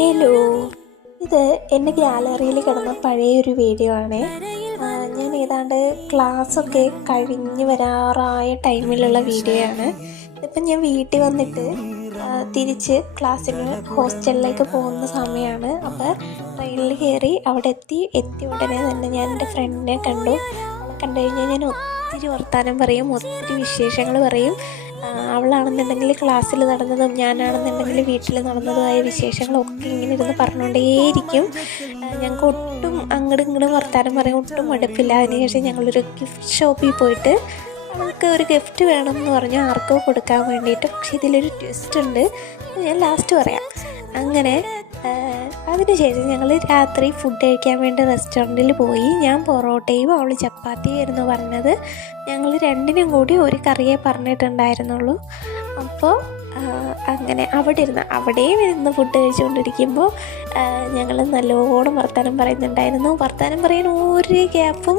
Hello, ഇത് എൻ്റെ ഗ്യാലറിയിൽ കിടന്ന പഴയൊരു വീഡിയോ ആണ്. ഞാൻ ഏതാണ്ട് ക്ലാസ്സൊക്കെ കഴിഞ്ഞ് വരാറായ ടൈമിലുള്ള വീഡിയോ ആണ്. ഇതിപ്പം ഞാൻ വീട്ടിൽ വന്നിട്ട് തിരിച്ച് ക്ലാസ്സിന് ഹോസ്റ്റലിലേക്ക് പോകുന്ന സമയമാണ്. അപ്പോൾ ട്രെയിനിൽ കയറി അവിടെ എത്തി ഉടനെ തന്നെ ഞാൻ എൻ്റെ ഫ്രണ്ടിനെ കണ്ടു. അവളെ കണ്ടു കഴിഞ്ഞാൽ ഞാൻ ഒത്തിരി വർത്താനം പറയും, ഒത്തിരി വിശേഷങ്ങൾ പറയും. അവളാണെന്നുണ്ടെങ്കിൽ ക്ലാസ്സിൽ നടന്നതും ഞാനാണെന്നുണ്ടെങ്കിൽ വീട്ടിൽ നടന്നതുമായ വിശേഷങ്ങളൊക്കെ ഇങ്ങനെ ഇരുന്ന് പറഞ്ഞുകൊണ്ടേയിരിക്കും. ഞങ്ങൾക്ക് ഒട്ടും അങ്ങോട്ടും ഇങ്ങോട്ടും വർത്താനം പറയാൻ ഒട്ടും മടുപ്പില്ല. അതിനുശേഷം ഞങ്ങളൊരു ഗിഫ്റ്റ് ഷോപ്പിൽ പോയിട്ട് അവൾക്ക് ഒരു ഗിഫ്റ്റ് വേണം എന്ന് പറഞ്ഞു ആർക്കോ കൊടുക്കാൻ വേണ്ടിയിട്ട്. പക്ഷേ ഇതിലൊരു ട്വിസ്റ്റ് ഉണ്ട്, ഞാൻ ലാസ്റ്റ് പറയാം. അങ്ങനെ അതിനുശേഷം ഞങ്ങൾ രാത്രി ഫുഡ് കഴിക്കാൻ വേണ്ടി റെസ്റ്റോറൻറ്റിൽ പോയി. ഞാൻ പൊറോട്ടയും അവൾ ചപ്പാത്തിയായിരുന്നു പറഞ്ഞത്. ഞങ്ങൾ രണ്ടിനും കൂടി ഒരു കറിയേ പറഞ്ഞിട്ടുണ്ടായിരുന്നുള്ളൂ. അപ്പോൾ അങ്ങനെ അവിടെയും ഇരുന്ന് ഫുഡ് കഴിച്ചുകൊണ്ടിരിക്കുമ്പോൾ ഞങ്ങൾ നല്ലോണം വർത്തമാനം പറയുന്നുണ്ടായിരുന്നു. വർത്തമാനം പറയാൻ ഒരു ഗ്യാപ്പും,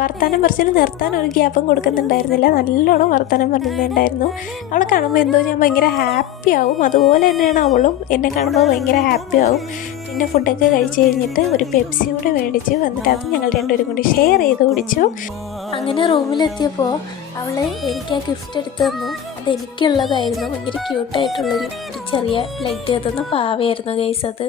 വർത്തമാനം പറിച്ചിട്ട് നിർത്താൻ ഒരു ഗ്യാപ്പും കൊടുക്കുന്നുണ്ടായിരുന്നില്ല. നല്ലോണം വർത്തമാനം പറയുന്നുണ്ടായിരുന്നു. അവളെ കാണുമ്പോൾ എന്തോ ഞാൻ ഭയങ്കര ഹാപ്പി ആവും. അതുപോലെ തന്നെയാണ് അവളും എന്നെ കാണുമ്പോൾ ഭയങ്കര ഹാപ്പി ആവും. പിന്നെ ഫുഡൊക്കെ കഴിച്ച് കഴിഞ്ഞിട്ട് ഒരു പെപ്സി കൂടെ മേടിച്ചു. എന്നിട്ട് അത് ഞങ്ങൾ രണ്ടുപേരും കൂടി ഷെയർ ചെയ്ത് കുടിച്ചു. അങ്ങനെ റൂമിലെത്തിയപ്പോൾ അവൾ എനിക്ക് ആ ഗിഫ്റ്റ് എടുത്ത് തന്നു. അതെനിക്കുള്ളതായിരുന്നു. ഭയങ്കര ക്യൂട്ടായിട്ടുള്ളൊരു ചെറിയ ലൈറ്റ് തന്ന പാവയായിരുന്നു ഗൈസ് അത്.